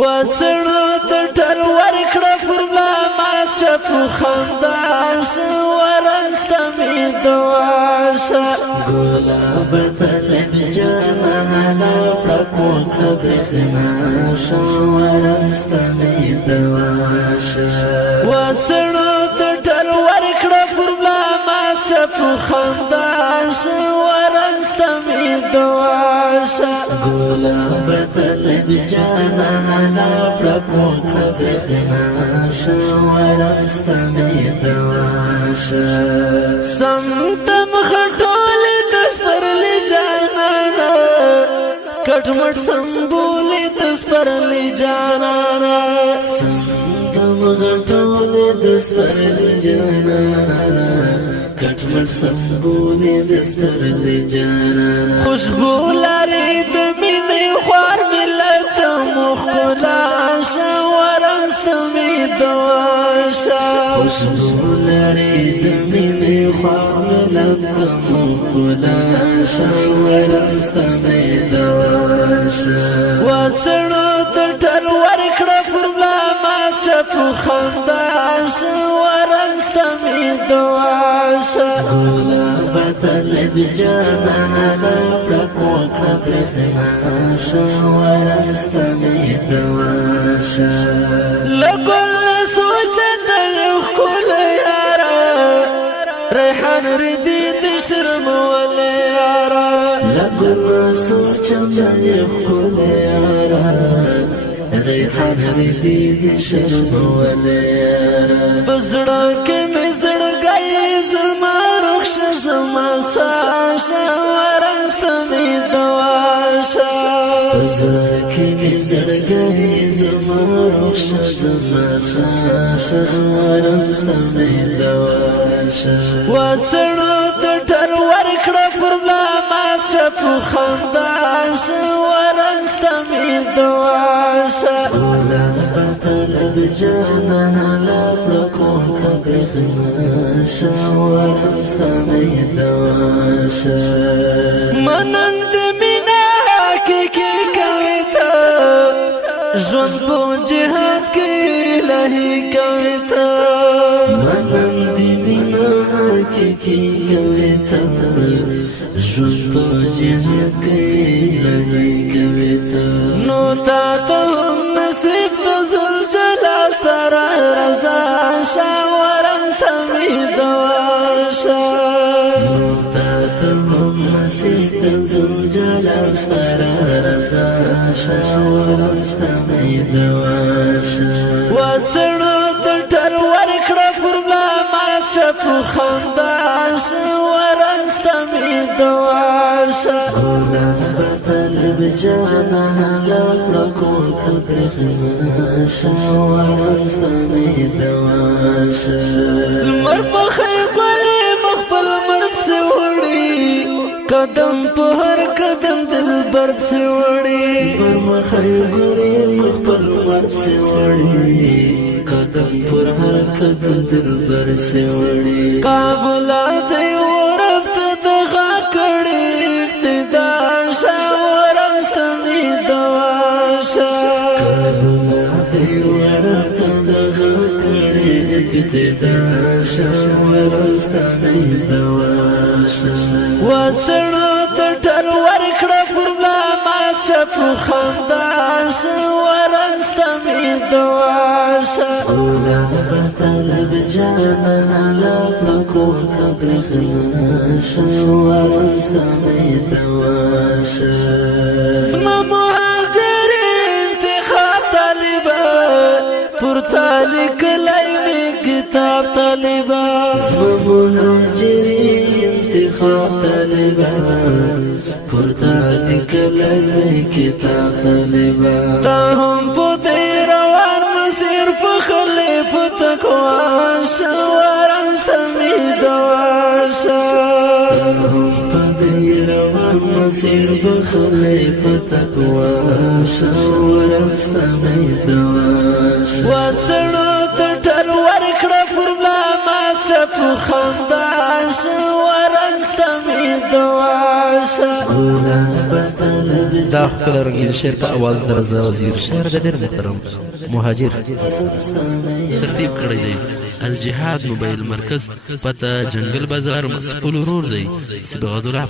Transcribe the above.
وڅړو ته ټل ورکړه پر ملا ما چفو خنداس ورسته مې دواشه ګلاب طلب جانانا پړکو کړه برېښناشه ورسته مې دواشه وڅړو ته ټل ورکړه پر ملا ما چفو خنداس ورسته مې دواشه ګلاب طلب جانانا پړکو کړه برېښناشه ورسته مې دواشه سمتم خټولې د سپرلي جانانا کټمټ سمبولې د سپرلي جانانا سمتم خټولې د سپرلي جانانا کټمټ سمبولې د سپرلي جانانا خوشبو لري د مینې خوار ملت مخلا ورسته مې دواشه خوشبو لري د مینې خوار ملت مخلا ورسته مې دواشه وڅړو ته ټل ورکړه پر ملا ما چفو خنداس ورسته مې دواشه ګلاب طلب جانانا پړکو کړه برېښناشه ورسته مې دواشه لګل سوچه د یو ښکلی یاره ریحان ردي د شرمولی یاره لګل سوچه د یو ښکلی یاره ریحان ردي د شرمولی یاره په زړه کې مې زړګی زما روح شه زما ساشه ورسته مې دواشه په زړه کې مې زړګی زما روح شه زما ساشه ورسته مې دواشه وڅړو ته ټل ورکړه پر ملا ما چفو خنداس ورسته مې دواشه ګلاب طلب جانانا پړکو کړه برېښناشه ورسته مې دواشه منم د مینه حقیقي کوي ته ژوند په جهاد کې الهي کوي ته منم د مینه حقیقي کوي ته ژوند په جهاد کې الهي کوي ته نو تا ته هم نصیب د ذوالجلال سره رضا شه ورسته مې دواشه نو تا ته هم نصیب د ذوالجلال سره رضا شه ورسته مې دواشه وڅړو ته ټل ورکړه پر ملا ما چفو خنداس ورسته مې دواشه ګلاب طلب جانانا پړکو کړه برېښناشه ورسته مې دواشه لمر پخی ګلې مخ په لمر پسې وړي قدم په هر قدم دلبر پسې وړي لمر پخی ګلې مخ په لمر پسې وړي قدم پر هر قدم دلبر پسې وړي کابل دی ورب ته دغه کړي ابتداشه ورسته مې دواشه کابل دی ورب ته دغه کړي ابتداشه ورسته مې دواشه وڅړو ته ټل ورکړه پر ملا ما چفو خنداس ورسته مې دواشه ګلاب طلب جانانا پړکو کړه برېښناشه ورسته مې دواشه زما مهاجر انتخاب طالبه پر تالیک لای مې کتاب طالبه زما مهاجر انتخاب طالبه پر تالیک لای مې کتاب طالبه تا هم په دې روان مسیر په خلیفه تکواشه ورسته مې دواشه هم په دې روان مسیر په خلیفه تکواشه ورسته مې دواشه وڅړو ته ټل ورکړه پر ملا ما چپو خنداس ورستمی دواسا دا خپل رنگین شعر په आवाज د رضا وزیر شعر د ډېر محترم مهاجر ترتیب کړی دی الجهاد موبایل مرکز پته جنگل بازار مسئول ورور دی صبغت الله